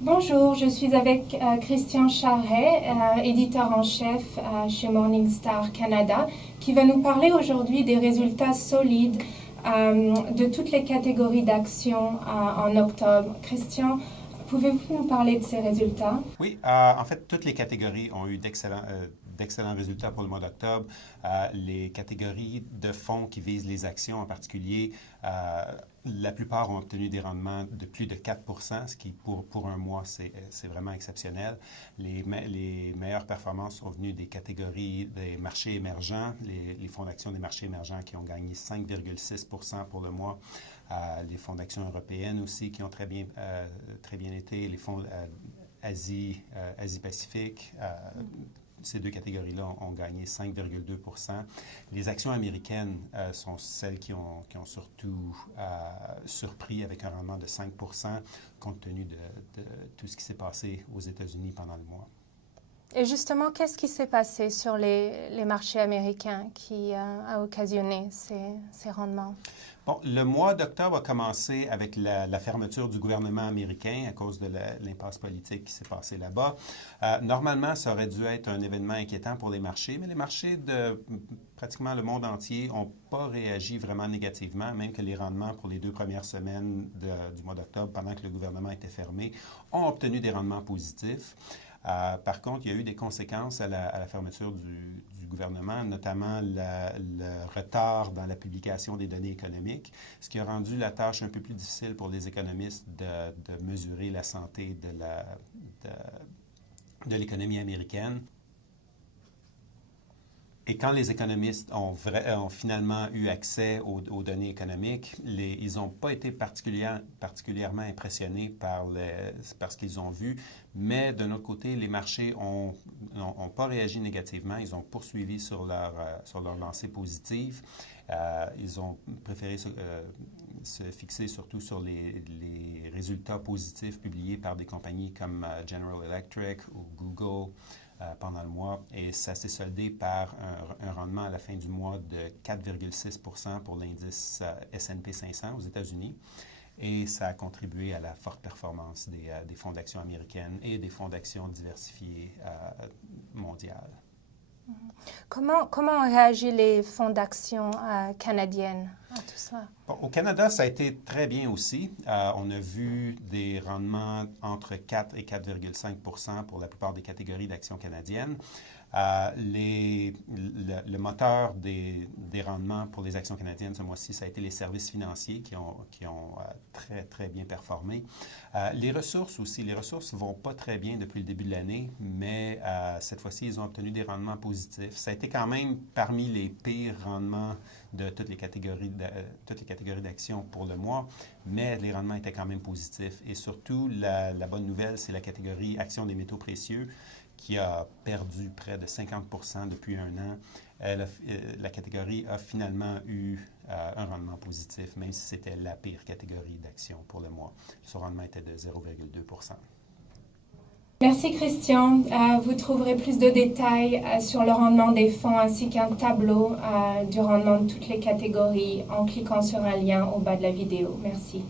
Bonjour, je suis avec Christian Charret, éditeur en chef chez Morningstar Canada, qui va nous parler aujourd'hui des résultats solides de toutes les catégories d'actions en octobre. Christian, pouvez-vous nous parler de ces résultats? Oui, en fait, toutes les catégories ont eu d'excellents résultats pour le mois d'octobre. Les catégories de fonds qui visent les actions en particulier, la plupart ont obtenu des rendements de plus de 4 ce qui, pour un mois, c'est vraiment exceptionnel. Les meilleures performances sont venues des catégories des marchés émergents, les fonds d'actions des marchés émergents qui ont gagné 5,6 pour le mois. Les fonds d'actions européennes aussi qui ont très bien été, les fonds Asie-Pacifique. Ces deux catégories-là ont gagné 5,2 Les actions américaines sont celles qui ont surtout surpris avec un rendement de 5 compte tenu de tout ce qui s'est passé aux États-Unis pendant le mois. Et justement, qu'est-ce qui s'est passé sur les marchés américains qui a occasionné ces rendements? Bon, le mois d'octobre a commencé avec la fermeture du gouvernement américain à cause de l'impasse politique qui s'est passée là-bas. Normalement, ça aurait dû être un événement inquiétant pour les marchés, mais les marchés de pratiquement le monde entier n'ont pas réagi vraiment négativement, même que les rendements pour les 2 premières semaines du mois d'octobre, pendant que le gouvernement était fermé, ont obtenu des rendements positifs. Par contre, il y a eu des conséquences à la fermeture du gouvernement, notamment le retard dans la publication des données économiques, ce qui a rendu la tâche un peu plus difficile pour les économistes de mesurer la santé de l'économie américaine. Et quand les économistes ont finalement eu accès aux données économiques, ils n'ont pas été particulièrement impressionnés par ce qu'ils ont vu, mais d'un autre côté, les marchés n'ont pas réagi négativement. Ils ont poursuivi sur leur lancée positive. Ils ont préféré se fixer surtout sur les résultats positifs publiés par des compagnies comme General Electric ou Google, pendant le mois, et ça s'est soldé par un rendement à la fin du mois de 4,6 pour l'indice S&P 500 aux États-Unis, et ça a contribué à la forte performance des fonds d'actions américaines et des fonds d'actions diversifiés mondiales. Comment ont réagi les fonds d'actions canadiennes à tout ça? Bon, au Canada, ça a été très bien aussi. On a vu des rendements entre 4 et 4,5 pour la plupart des catégories d'actions canadiennes. Le moteur des rendements pour les actions canadiennes ce mois-ci, ça a été les services financiers qui ont très, très bien performé. Les ressources aussi. Les ressources ne vont pas très bien depuis le début de l'année, mais cette fois-ci, ils ont obtenu des rendements positifs. Ça a été quand même parmi les pires rendements de toutes les catégories d'actions pour le mois, mais les rendements étaient quand même positifs. Et surtout, la bonne nouvelle, c'est la catégorie actions des métaux précieux qui a perdu près de 50 depuis un an. La catégorie a finalement eu un rendement positif, même si c'était la pire catégorie d'actions pour le mois. Son rendement était de 0,2 Merci Christian. Vous trouverez plus de détails sur le rendement des fonds ainsi qu'un tableau du rendement de toutes les catégories en cliquant sur un lien au bas de la vidéo. Merci.